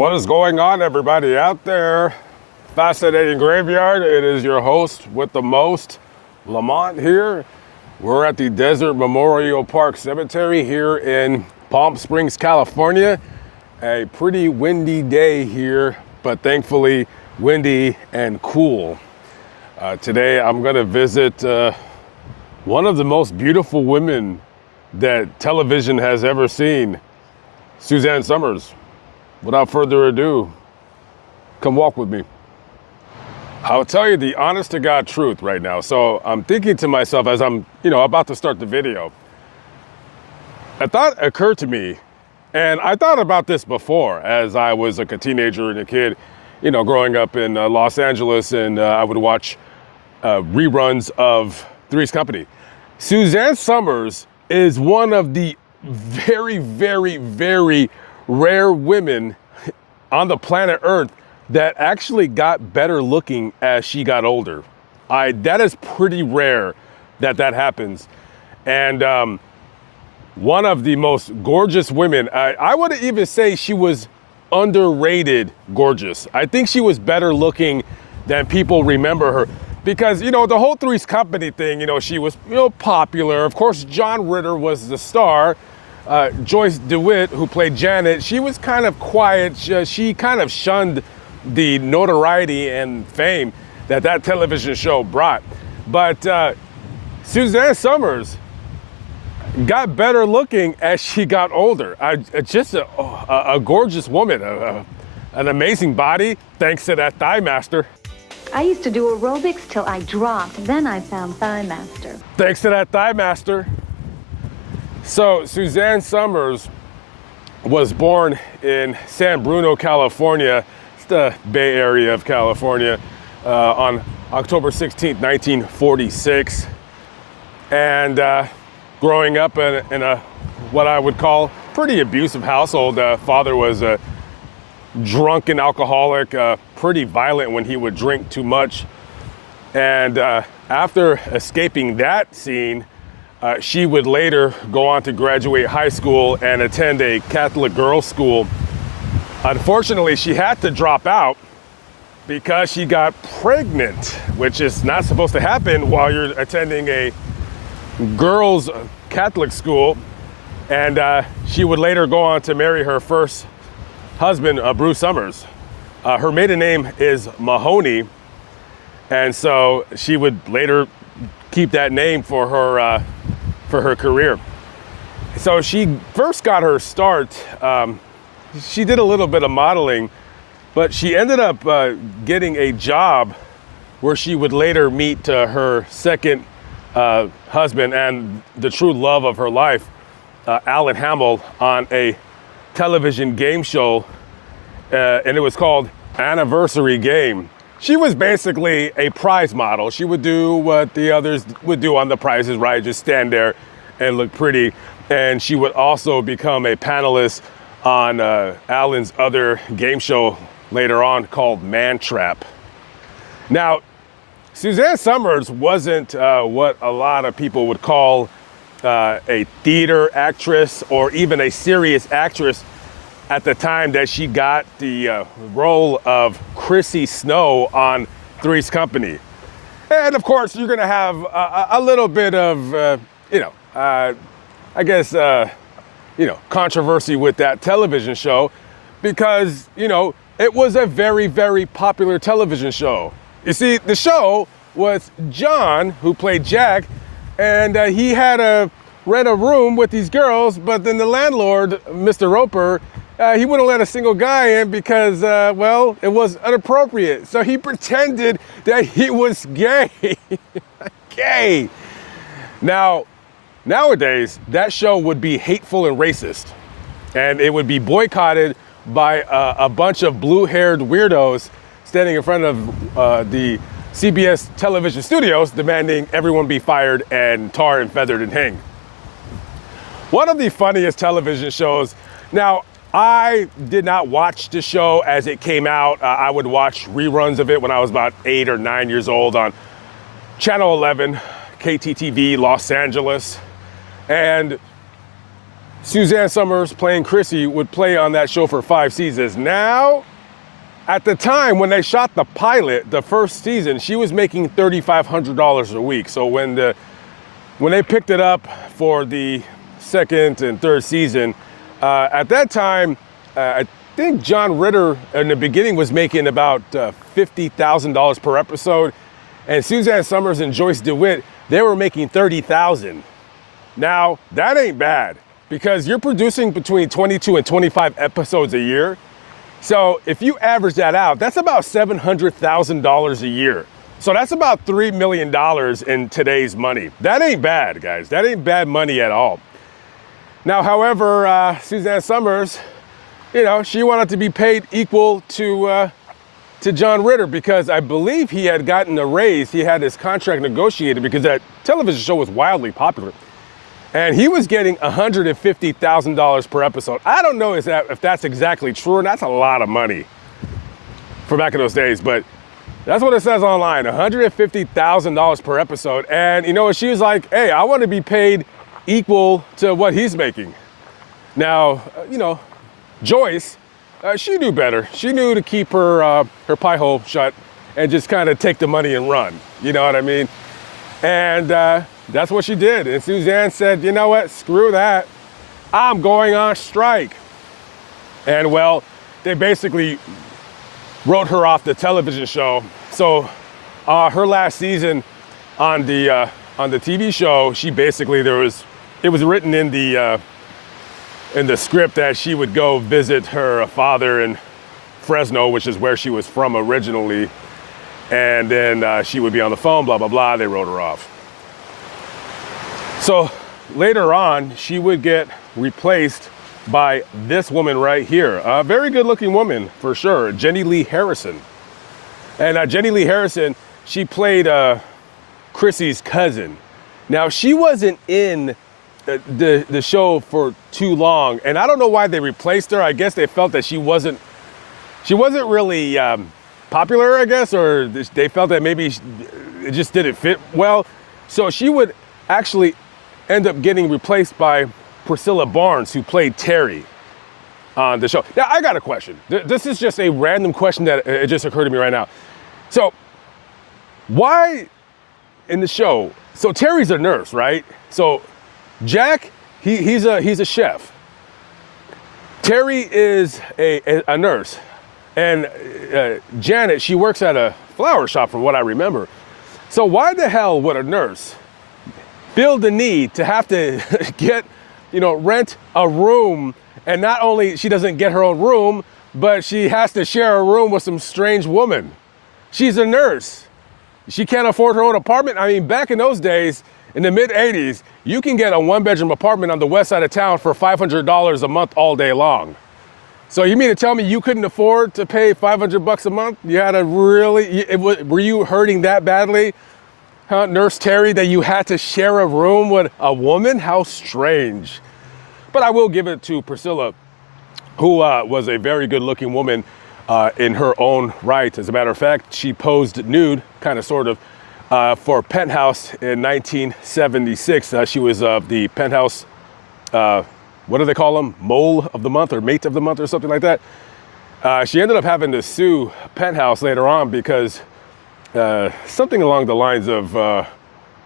What is going on, everybody out there? Fascinating Graveyard. It is your host with the most, Lamont here. We're at the Desert Memorial Park Cemetery here in Palm Springs, California. A pretty windy day here, but thankfully windy and cool. Today I'm going to visit one of the most beautiful women that television has ever seen, Suzanne Somers. Without further ado, come walk with me. I'll tell you the honest to God truth right now. So I'm thinking to myself as I'm, about to start the video. A thought occurred to me, and I thought about this before as I was a teenager and a kid, growing up in Los Angeles, and I would watch reruns of Three's Company. Suzanne Somers is one of the very, very, very rare women on the planet Earth that actually got better looking as she got older. That is pretty rare that happens. And one of the most gorgeous women, I would even say she was underrated gorgeous. I think she was better looking than people remember her. Because, the whole Three's Company thing, she was, popular. Of course, John Ritter was the star. Joyce DeWitt, who played Janet, she was kind of quiet. She kind of shunned the notoriety and fame that television show brought. But Suzanne Somers got better looking as she got older. Just a gorgeous woman, an amazing body, thanks to that Thigh Master. I used to do aerobics till I dropped. Then I found Thigh Master. Thanks to that Thigh Master. So Suzanne Somers was born in San Bruno, California. It's the Bay Area of California, on October 16th, 1946. And growing up in a what I would call pretty abusive household. Father was a drunken alcoholic, pretty violent when he would drink too much. And after escaping that scene, she would later go on to graduate high school and attend a Catholic girls' school. Unfortunately, she had to drop out because she got pregnant, which is not supposed to happen while you're attending a girls' Catholic school. And she would later go on to marry her first husband, Bruce Somers. Her maiden name is Mahoney, and so she would later keep that name for her career. So she first got her start. She did a little bit of modeling, but she ended up getting a job where she would later meet her second husband and the true love of her life, Alan Hamill, on a television game show, and it was called Anniversary Game. She was basically a prize model. She would do what the others would do on The Price is Right, just stand there and look pretty. And she would also become a panelist on Alan's other game show later on called Man Trap. Now, Suzanne Somers wasn't what a lot of people would call a theater actress or even a serious actress at the time that she got the role of Chrissy Snow on Three's Company. And of course, you're gonna have a little bit of, controversy with that television show because, it was a very, very popular television show. You see, the show was John, who played Jack, and he had to rent a room with these girls, but then the landlord, Mr. Roper, he wouldn't let a single guy in because, it was inappropriate. So he pretended that he was gay. Gay. Now, nowadays, that show would be hateful and racist. And it would be boycotted by a bunch of blue-haired weirdos standing in front of the CBS television studios demanding everyone be fired and tarred and feathered and hanged. One of the funniest television shows. Now, I did not watch the show as it came out. I would watch reruns of it when I was about 8 or 9 years old on Channel 11, KTTV, Los Angeles. And Suzanne Summers playing Chrissy would play on that show for 5 seasons. Now, at the time when they shot the pilot, the first season, she was making $3,500 a week. So when they picked it up for the second and third season, at that time, I think John Ritter in the beginning was making about $50,000 per episode, and Suzanne Summers and Joyce DeWitt, they were making $30,000. Now, that ain't bad, because you're producing between 22 and 25 episodes a year. So if you average that out, that's about $700,000 a year. So that's about $3 million in today's money. That ain't bad, guys. That ain't bad money at all. Now, however, Suzanne Summers, you know, she wanted to be paid equal to John Ritter, because I believe he had gotten a raise. He had his contract negotiated because that television show was wildly popular. And he was getting $150,000 per episode. I don't know if that's exactly true, and that's a lot of money for back in those days, but that's what it says online, $150,000 per episode. And you know, she was like, hey, I want to be paid equal to what he's making. Now, you know, Joyce, she knew better. She knew to keep her pie hole shut and just kind of take the money and run. You know what I mean? And that's what she did. And Suzanne said, you know what, screw that. I'm going on strike. And well, they basically wrote her off the television show. So her last season on the TV show, she basically, it was written in the script that she would go visit her father in Fresno, which is where she was from originally. And then she would be on the phone, blah, blah, blah. They wrote her off. So later on, she would get replaced by this woman right here. A very good looking woman for sure, Jenny Lee Harrison. And Jenny Lee Harrison, she played Chrissy's cousin. Now, she wasn't in the show for too long, and I don't know why they replaced her. I guess they felt that she wasn't really popular, I guess, or they felt that maybe it just didn't fit well. So she would actually end up getting replaced by Priscilla Barnes, who played Terry on the show. Now, I got a question. This is just a random question that it just occurred to me right now. So why in the show, so Terry's a nurse, right? So Jack, he's a chef. Terry is a nurse. And Janet, she works at a flower shop from what I remember. So why the hell would a nurse feel the need to have to rent a room, and not only she doesn't get her own room, but she has to share a room with some strange woman? She's a nurse. She can't afford her own apartment. I mean, back in those days, in the mid 80s, you can get a 1-bedroom apartment on the west side of town for $500 a month all day long. So you mean to tell me you couldn't afford to pay $500 a month? You had to really, were you hurting that badly? Huh, Nurse Terry, that you had to share a room with a woman? How strange. But I will give it to Priscilla, who was a very good looking woman in her own right. As a matter of fact, she posed nude, kind of sort of, for Penthouse in 1976. She was the Penthouse, what do they call them? Mole of the month or mate of the month or something like that. She ended up having to sue Penthouse later on because something along the lines of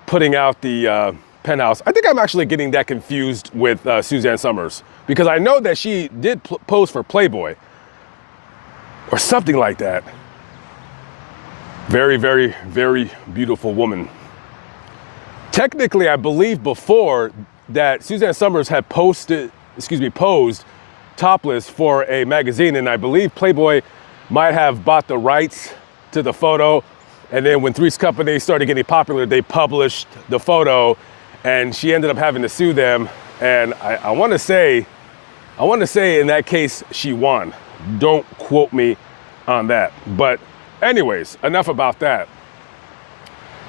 putting out the Penthouse. I think I'm actually getting that confused with Suzanne Summers, because I know that she did pose for Playboy or something like that. Very, very, very beautiful woman. Technically, I believe before that Suzanne Summers had posed topless for a magazine, and I believe Playboy might have bought the rights to the photo. And then when Three's Company started getting popular, they published the photo, and she ended up having to sue them. And I want to say in that case, she won. Don't quote me on that. But anyways, enough about that.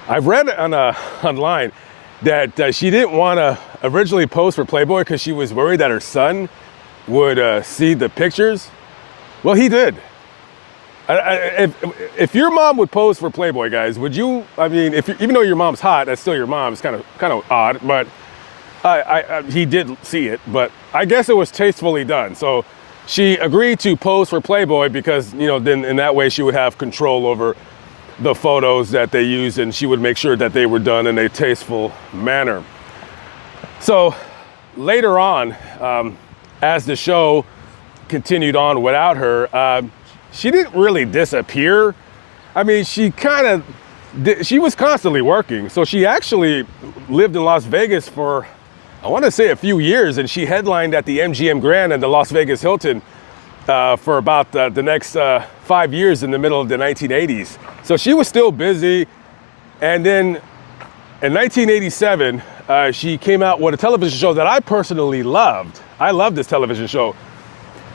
I've read online that she didn't want to originally pose for Playboy because she was worried that her son would see the pictures. Well, he did. If your mom would pose for Playboy, guys, would you? I mean, even though your mom's hot, that's still your mom. It's kind of odd, but He did see it, but I guess it was tastefully done. So she agreed to pose for Playboy because, then in that way she would have control over the photos that they used, and she would make sure that they were done in a tasteful manner. So later on, as the show continued on without her, she didn't really disappear. I mean, she was constantly working. So she actually lived in Las Vegas for, I want to say, a few years, and she headlined at the MGM Grand and the Las Vegas Hilton for about the next 5 years in the middle of the 1980s. So she was still busy. And then in 1987, she came out with a television show that I personally loved. I loved this television show.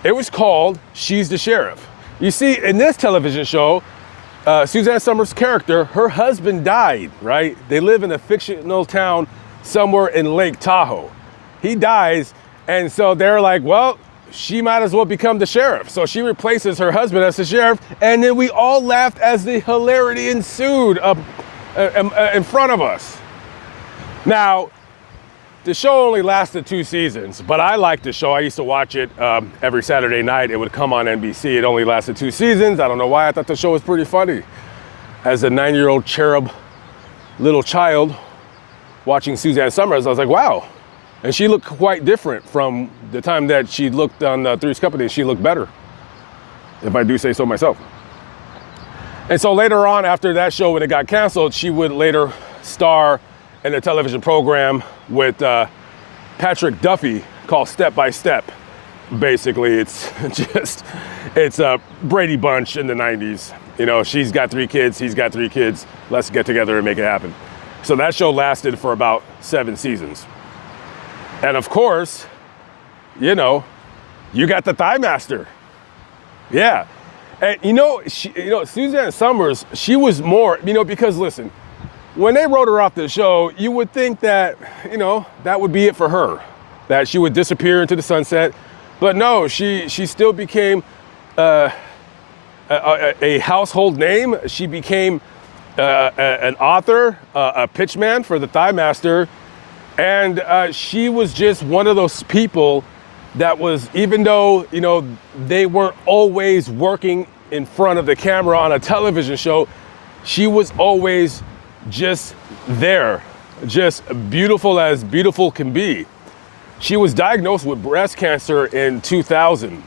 It was called She's the Sheriff. You see, in this television show, Suzanne Somers' character, her husband died, right? They live in a fictional town somewhere in Lake Tahoe. He dies, and so they're like, well, she might as well become the sheriff. So she replaces her husband as the sheriff, and then we all laughed as the hilarity ensued up in front of us. Now, the show only lasted 2 seasons, but I liked the show. I used to watch it every Saturday night. It would come on NBC. It only lasted 2 seasons. I don't know why. I thought the show was pretty funny. As a 9-year-old cherub little child watching Suzanne Somers, I was like, wow. And she looked quite different from the time that she looked on Three's Company. She looked better, if I do say so myself. And so later on, after that show, when it got canceled, she would later star in a television program with Patrick Duffy called Step by Step. Basically, it's a Brady Bunch in the 90s. She's got 3 kids, he's got 3 kids. Let's get together and make it happen. So that show lasted for about 7 seasons. And of course, you got the Thigh Master. Yeah. And Suzanne Somers, she was more, because listen, when they wrote her off the show, you would think that, that would be it for her, that she would disappear into the sunset. But no, she still became a household name. She became an author, a pitchman for the Thigh Master. And she was just one of those people that was, even though, they weren't always working in front of the camera on a television show, she was always just there, just beautiful as beautiful can be. She was diagnosed with breast cancer in 2000.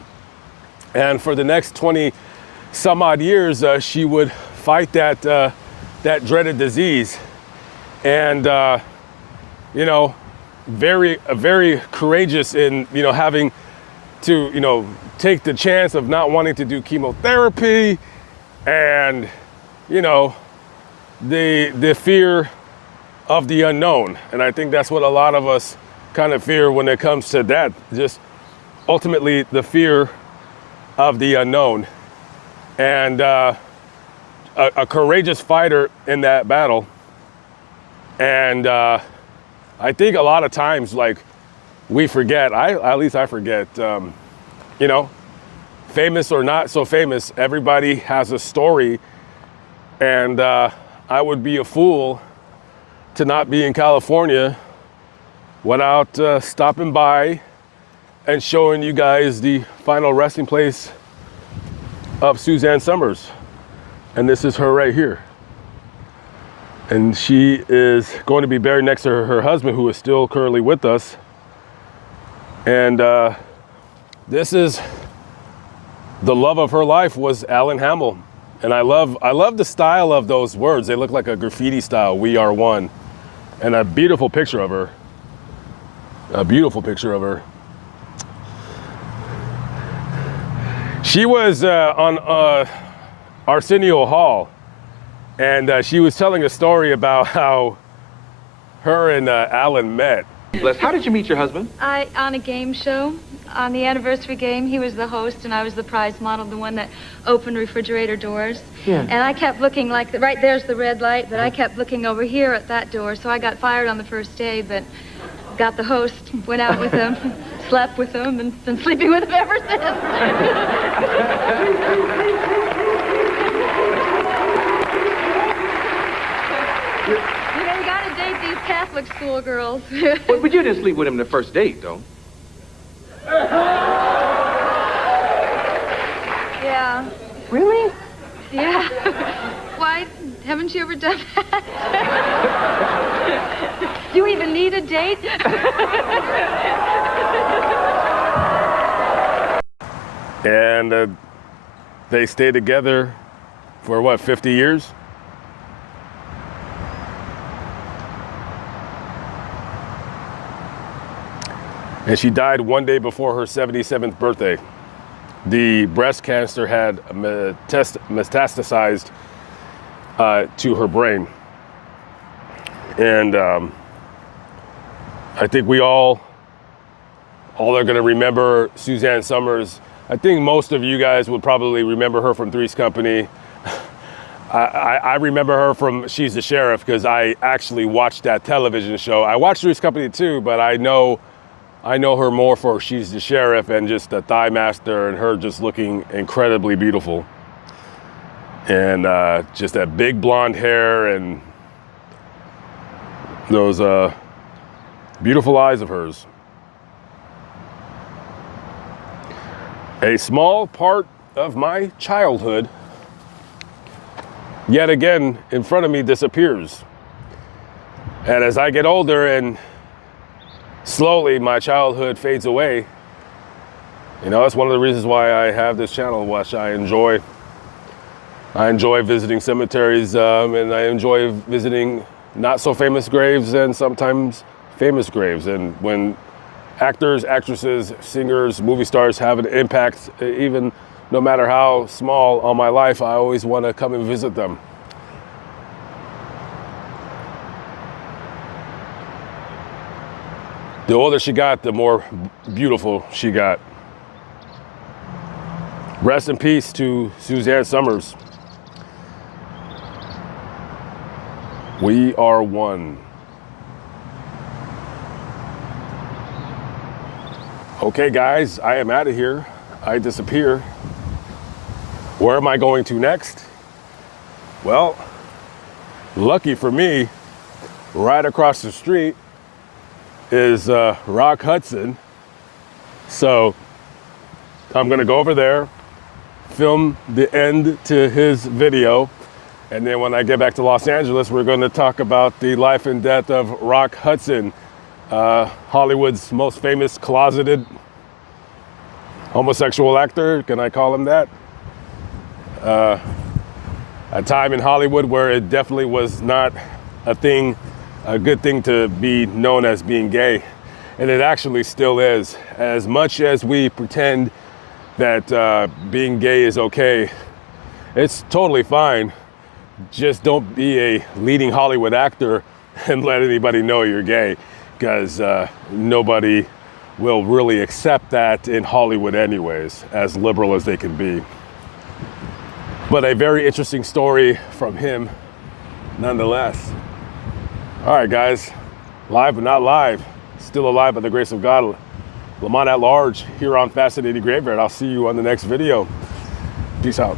And for the next 20 some odd years, she would fight that dreaded disease. And, very courageous in, having to, take the chance of not wanting to do chemotherapy and, the fear of the unknown. And I think that's what a lot of us kind of fear when it comes to that. Just ultimately the fear of the unknown. And a courageous fighter in that battle. And I think a lot of times, we forget, at least I forget, famous or not so famous, everybody has a story. And I would be a fool to not be in California without stopping by and showing you guys the final resting place of Suzanne Somers. And this is her right here. And she is going to be buried next to her husband, who is still currently with us. And this is the love of her life, was Alan Hamill. And I love the style of those words. They look like a graffiti style, "We are one." And a beautiful picture of her. A beautiful picture of her. She was on Arsenio Hall, and she was telling a story about how her and Alan met. How did you meet your husband? On a game show. On the anniversary game, he was the host and I was the prize model, the one that opened refrigerator doors. Yeah. And I kept looking right there's the red light, but I kept looking over here at that door. So I got fired on the first day, but got the host, went out with him, slept with him, and been sleeping with him ever since. You gotta date these Catholic schoolgirls. But you didn't sleep with him the first date, though. Yeah. Really? Yeah. Why, haven't you ever done that? Do you even need a date? And they stayed together for what, 50 years? And she died one day before her 77th birthday. The breast cancer had metastasized to her brain. And I think we all are gonna remember Suzanne Summers. I think most of you guys would probably remember her from Three's Company. I remember her from She's the Sheriff because I actually watched that television show. I watched Three's Company too, but I know her more for She's the Sheriff and just the Thigh Master and her just looking incredibly beautiful. And just that big blonde hair and those beautiful eyes of hers. A small part of my childhood, yet again, in front of me disappears. And as I get older and slowly my childhood fades away, you know, that's one of the reasons why I have this channel, which I enjoy. I enjoy visiting cemeteries, and I enjoy visiting not so famous graves and sometimes famous graves. And when actors, actresses, singers, movie stars have an impact, even no matter how small, on my life, I always want to come and visit them. The older she got, the more beautiful she got. Rest in peace to Suzanne Summers. We are one. Okay, guys, I am out of here. I disappear. Where am I going to next? Well, lucky for me, right across the street is Rock Hudson. So I'm gonna go over there, film the end to his video, and then when I get back to Los Angeles, we're gonna talk about the life and death of Rock Hudson, Hollywood's most famous closeted homosexual actor. Can I call him that? A time in Hollywood where it definitely was not a good thing to be known as being gay. And it actually still is. As much as we pretend that being gay is okay, it's totally fine. Just don't be a leading Hollywood actor and let anybody know you're gay, because nobody will really accept that in Hollywood anyways, as liberal as they can be. But a very interesting story from him nonetheless. All right, guys, live but not live, still alive by the grace of God. Lamont at Large here on Fascinating Graveyard. I'll see you on the next video. Peace out.